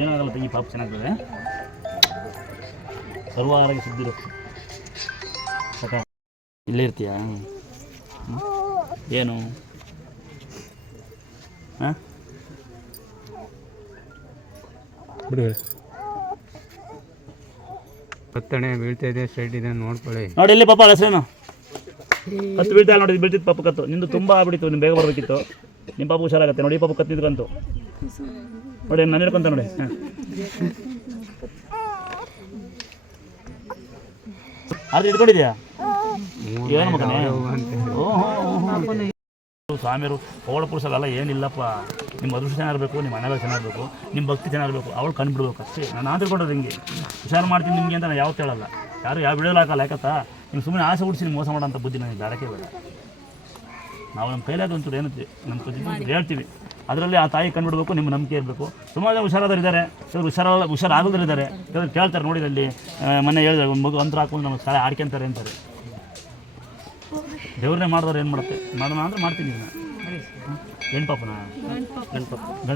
ಏನಾಗಲ್ಲ ತಂಗಿ, ಪಾಪ ಚೆನ್ನಾಗ್ತದೆ. ಸರ್ವ ಆರೋಗ್ಯ ಸಿದ್ಧಿರು. ಇಲ್ಲೇ ಇರ್ತೀಯಾ? ಏನು ಹಾಂ ಬಿಡಿ, ಕತ್ತಣೆ ಬೀಳ್ತಾ ಇದೆ, ಸ್ಟ್ರೈಟ್ ಇದೆ ನೋಡ್ಕೊಳ್ಳಿ. ನೋಡಿ ಇಲ್ಲಿ ಪಾಪ ಹೆಸರೇನು ಕತ್ತು ಬೀಳ್ತಾ ನೋಡಿ, ಬೀಳ್ತಿತ್ತು ಪಾಪ ಕತ್ತು. ನಿಂದು ತುಂಬ ಆಗ್ಬಿಟ್ಟಿತ್ತು, ನೀವು ಬೇಗ ಬರಬೇಕಿತ್ತು. ನಿಮ್ಮ ಪಾಪ ಹುಷಾರಾಗತ್ತೆ ನೋಡಿ. ಪಾಪ ಕತ್ತು ನಿಂತ್ಕಂತು ನೋಡಿ, ನಾನು ಹಿಡ್ಕೊಂತ ನೋಡಿ. ಹಾಂ ಅದು ಇಟ್ಕೊಂಡಿದ್ಯಾ? ಏನು ಮಗನೇ? ಸ್ವಾಮಿಯರು ಅವಳ ಪುರುಷಲ್ಲ ಏನಿಲ್ಲಪ್ಪ. ನಿಮ್ಮ ಅದೃಷ್ಟ ಚೆನ್ನಾಗಿರಬೇಕು, ನಿಮ್ಮ ಮನೆಗಳು ಚೆನ್ನಾಗಿರಬೇಕು, ನಿಮ್ಮ ಭಕ್ತಿ ಚೆನ್ನಾಗಿರಬೇಕು, ಅವಳು ಕಂಡುಬಿಡ್ಬೇಕು ಅಷ್ಟೇ. ನಾನು ತಿಳ್ಕೊಂಡ್ರೆ ಹಿಂಗೆ ಹುಷಾರು ಮಾಡ್ತೀನಿ ನಿಮಗೆ ಅಂತ ನಾನು ಯಾವತ್ತು ಹೇಳಲ್ಲ. ಯಾರು ಯಾವ ಬಿಡೋಲ್ಲ ಹಾಕಲ್ಲ. ಯಾಕತ್ತಾ ನೀವು ಸುಮ್ಮನೆ ಆಸೆ ಹುಡ್ಸಿ ನೀವು ಮೋಸ ಮಾಡೋಂಥ ಬುದ್ಧಿ ನನಗೆ ದಾರಕ್ಕೆ ಬೇಡ. ನಾವು ನಮ್ಮ ಕೈಲಾದ ಒಂಚೂರು ಏನಂತೀವಿ, ನಮ್ಮ ಪ್ರತಿ ಹೇಳ್ತೀವಿ. ಅದರಲ್ಲಿ ಆ ತಾಯಿ ಕಂಡುಬಿಡಬೇಕು, ನಿಮ್ಮ ನಂಬಿಕೆ ಇರಬೇಕು. ಸುಮಾರು ಜನ ಹುಷಾರಾದವ್ರು ಇದ್ದಾರೆ, ಇವರು ಹುಷಾರಾಗದ್ರು ಇದ್ದಾರೆ. ಕೇಳ್ತಾರೆ ನೋಡಿ, ಅಲ್ಲಿ ಮನೆ ಹೇಳಿದ್ರೆ ಒಂದು ಮಗು ಅಂತರ ಹಾಕೊಂಡು ನಮ್ಮ ಶಾಲೆ ಆಡ್ಕೊಂತಾರೆ ಅಂತಾರೆ. ದೇವ್ರನ್ನೇ ಮಾಡಿದವ್ರು ಏನು ಮಾಡುತ್ತೆ, ಮಾಡೋಣ ಅಂದರೆ ಮಾಡ್ತೀನಿ. ಇದನ್ನ ಏನು ಪಾಪನ